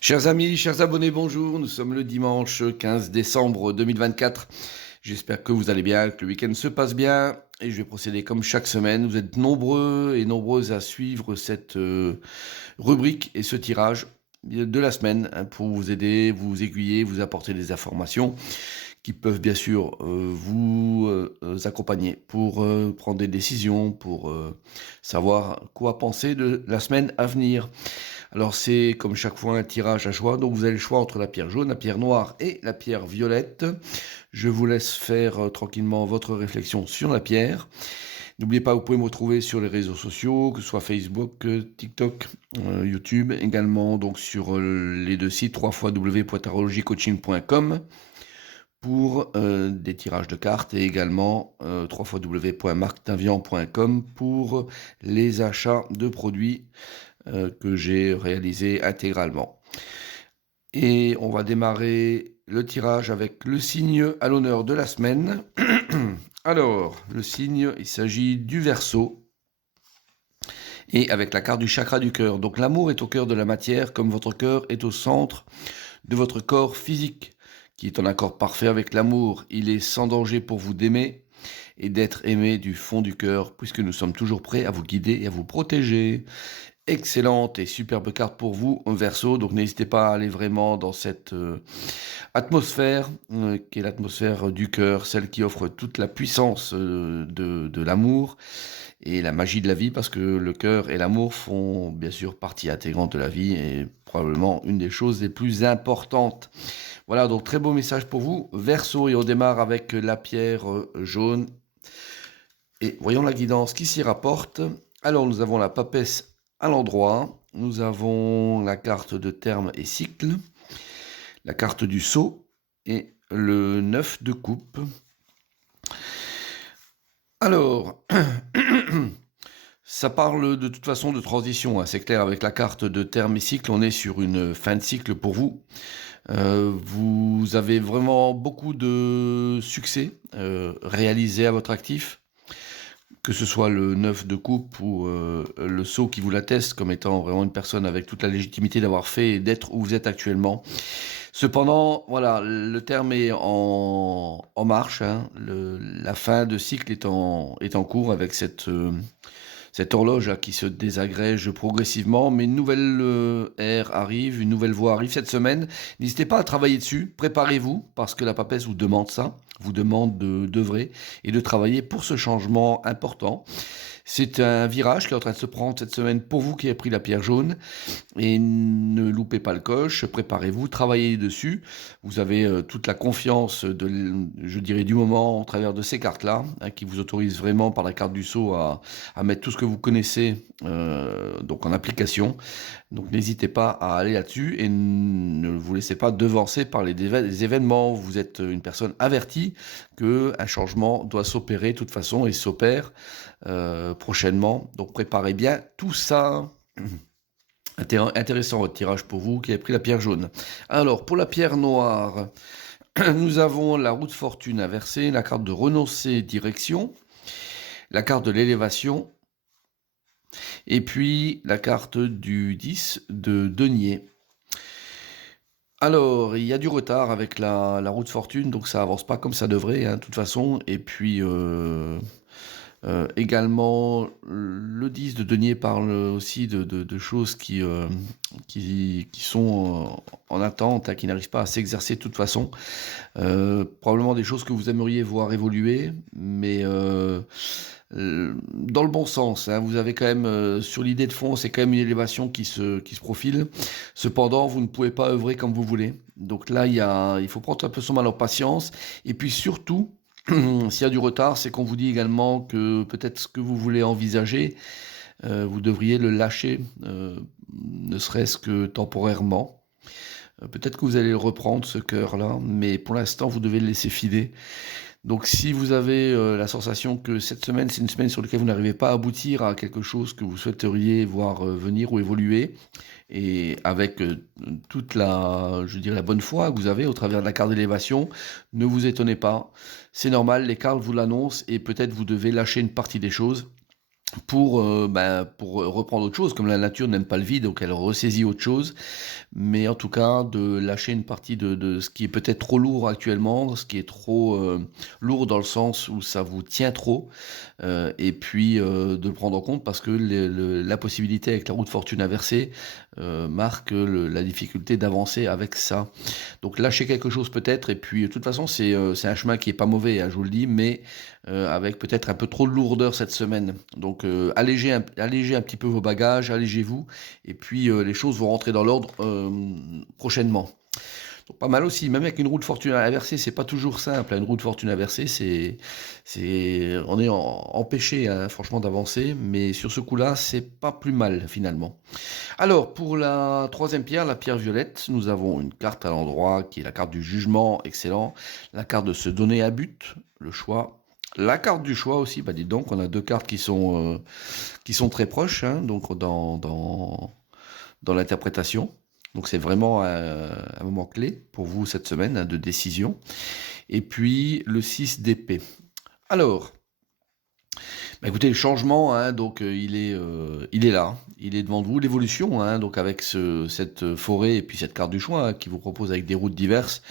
Chers amis, chers abonnés, bonjour. Nous sommes le dimanche 15 décembre 2024. J'espère que vous allez bien, que le week-end se passe bien. Et je vais procéder comme chaque semaine. Vous êtes nombreux et nombreuses à suivre cette rubrique et ce tirage de la semaine pour vous aider, vous aiguiller, vous apporter des informations qui peuvent bien sûr vous accompagner pour prendre des décisions, pour savoir quoi penser de la semaine à venir. Alors c'est comme chaque fois un tirage à choix, donc vous avez le choix entre la pierre jaune, la pierre noire et la pierre violette. Je vous laisse faire tranquillement votre réflexion sur la pierre. N'oubliez pas, vous pouvez me retrouver sur les réseaux sociaux, que ce soit Facebook, TikTok, YouTube, également donc sur les deux sites www.tarologycoaching.com pour des tirages de cartes et également www.marctavian.com pour les achats de produits que j'ai réalisé intégralement. Et on va démarrer le tirage avec le signe à l'honneur de la semaine. Alors, le signe, il s'agit du Verseau. Et avec la carte du chakra du cœur. Donc l'amour est au cœur de la matière, comme votre cœur est au centre de votre corps physique, qui est en accord parfait avec l'amour. Il est sans danger pour vous d'aimer et d'être aimé du fond du cœur, puisque nous sommes toujours prêts à vous guider et à vous protéger. Excellente et superbe carte pour vous, Verseau. Donc n'hésitez pas à aller vraiment dans cette atmosphère, qui est l'atmosphère du cœur, celle qui offre toute la puissance de l'amour et la magie de la vie, parce que le cœur et l'amour font bien sûr partie intégrante de la vie et probablement une des choses les plus importantes. Voilà, donc très beau message pour vous, Verseau, et on démarre avec la pierre jaune. Et voyons la guidance qui s'y rapporte. Alors nous avons la papesse à l'endroit, nous avons la carte de terme et cycle, la carte du sceau et le 9 de coupe. Alors, ça parle de toute façon de transition, hein, c'est clair, avec la carte de terme et cycle, on est sur une fin de cycle pour vous. Vous avez vraiment beaucoup de succès réalisés à votre actif, que ce soit le 9 de coupe ou le sceau qui vous l'atteste comme étant vraiment une personne avec toute la légitimité d'avoir fait et d'être où vous êtes actuellement. Cependant, voilà, le terme est en marche, hein. La fin de cycle est en cours avec cette horloge là, qui se désagrège progressivement, mais une nouvelle ère arrive, une nouvelle voie arrive cette semaine. N'hésitez pas à travailler dessus, préparez-vous, parce que la papesse vous demande ça, vous demande d'œuvrer et de travailler pour ce changement important. C'est un virage qui est en train de se prendre cette semaine pour vous qui avez pris la pierre jaune. Et ne loupez pas le coche, préparez-vous, travaillez dessus. Vous avez toute la confiance, je dirais, du moment au travers de ces cartes-là, hein, qui vous autorisent vraiment par la carte du sceau à mettre tout ce que vous connaissez donc en application. Donc n'hésitez pas à aller là-dessus et ne vous laissez pas devancer par les événements. Vous êtes une personne avertie qu'un changement doit s'opérer de toute façon et s'opère prochainement. Donc préparez bien tout ça. Intéressant votre tirage pour vous qui avez pris la pierre jaune. Alors pour la pierre noire, nous avons la roue de fortune inversée, la carte de renoncer direction, la carte de l'élévation, et puis la carte du 10 de denier. Alors, il y a du retard avec la roue de fortune, donc ça avance pas comme ça devrait, hein, de toute façon. Et puis, également, le 10 de denier parle aussi de choses qui sont en attente, hein, qui n'arrivent pas à s'exercer de toute façon. Probablement des choses que vous aimeriez voir évoluer, mais dans le bon sens, hein. Vous avez quand même, sur l'idée de fond, c'est quand même une élévation qui se profile. Cependant, vous ne pouvez pas œuvrer comme vous voulez. Donc là, il faut prendre un peu son mal en patience. Et puis surtout, s'il y a du retard, c'est qu'on vous dit également que peut-être ce que vous voulez envisager, vous devriez le lâcher, ne serait-ce que temporairement. Peut-être que vous allez le reprendre, ce cœur-là, mais pour l'instant, vous devez le laisser filer. Donc si vous avez la sensation que cette semaine, c'est une semaine sur laquelle vous n'arrivez pas à aboutir à quelque chose que vous souhaiteriez voir venir ou évoluer, et avec toute je dirais, la bonne foi que vous avez au travers de la carte d'élévation, ne vous étonnez pas. C'est normal, les cartes vous l'annoncent et peut-être vous devez lâcher une partie des choses. pour reprendre autre chose. Comme la nature n'aime pas le vide, donc elle ressaisit autre chose. Mais en tout cas, de lâcher une partie de ce qui est peut-être trop lourd actuellement, ce qui est trop lourd dans le sens où ça vous tient trop, et puis de le prendre en compte parce que la possibilité avec la roue de fortune inversée marque la difficulté d'avancer avec ça. Donc lâcher quelque chose peut-être, et puis de toute façon c'est un chemin qui est pas mauvais, hein, je vous le dis, mais avec peut-être un peu trop de lourdeur cette semaine. Donc allégez un petit peu vos bagages, allégez-vous, et puis les choses vont rentrer dans l'ordre prochainement. Donc, pas mal aussi, même avec une roue de fortune inversée, c'est pas toujours simple, hein. Une roue de fortune inversée, on est empêché, hein, franchement, d'avancer, mais sur ce coup-là, c'est pas plus mal finalement. Alors, pour la troisième pierre, la pierre violette, nous avons une carte à l'endroit qui est la carte du jugement, excellent. La carte de se donner un but, le choix. La carte du choix aussi, bah dis donc, on a deux cartes qui sont très proches, hein, donc dans l'interprétation. Donc c'est vraiment un moment clé pour vous cette semaine, hein, de décision. Et puis le 6 d'épée. Alors, bah écoutez, le changement, hein, donc il est là, il est devant vous. L'évolution, hein, donc avec cette forêt et puis cette carte du choix, hein, qui vous propose avec des routes diverses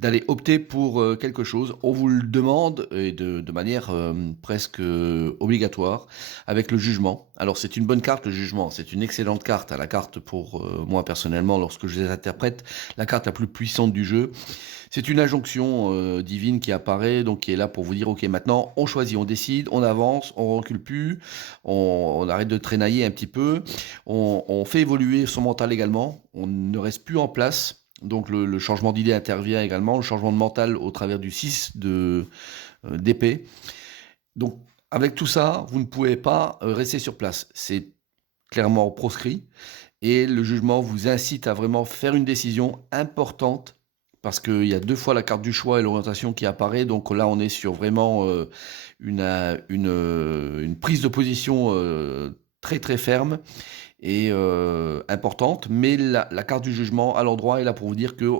d'aller opter pour quelque chose. On vous le demande et de manière presque obligatoire avec le jugement. Alors c'est une bonne carte, le jugement, c'est une excellente carte, hein, la carte pour moi personnellement, lorsque je les interprète, la carte la plus puissante du jeu. C'est une injonction divine qui apparaît, donc qui est là pour vous dire, ok, maintenant on choisit, on décide, on avance, on recule plus, on arrête de traînailler un petit peu, on fait évoluer son mental également, on ne reste plus en place. Donc le changement d'idée intervient également, le changement de mental au travers du 6 d'épée. Donc avec tout ça, vous ne pouvez pas rester sur place. C'est clairement proscrit. Et le jugement vous incite à vraiment faire une décision importante parce qu'il y a deux fois la carte du choix et l'orientation qui apparaît. Donc là, on est sur vraiment une prise de position très très ferme et importante. Mais la carte du jugement à l'endroit est là pour vous dire que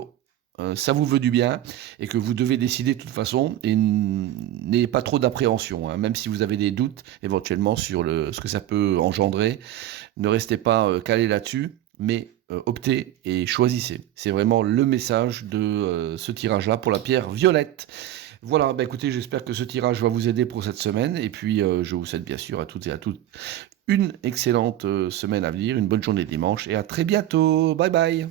ça vous veut du bien et que vous devez décider de toute façon et n'ayez pas trop d'appréhension, hein, même si vous avez des doutes éventuellement sur ce que ça peut engendrer. Ne restez pas calé là-dessus, mais optez et choisissez. C'est vraiment le message de ce tirage-là pour la pierre violette. Voilà, bah écoutez, j'espère que ce tirage va vous aider pour cette semaine. Et puis, je vous souhaite bien sûr à toutes et à toutes une excellente semaine à venir, une bonne journée dimanche et à très bientôt. Bye bye.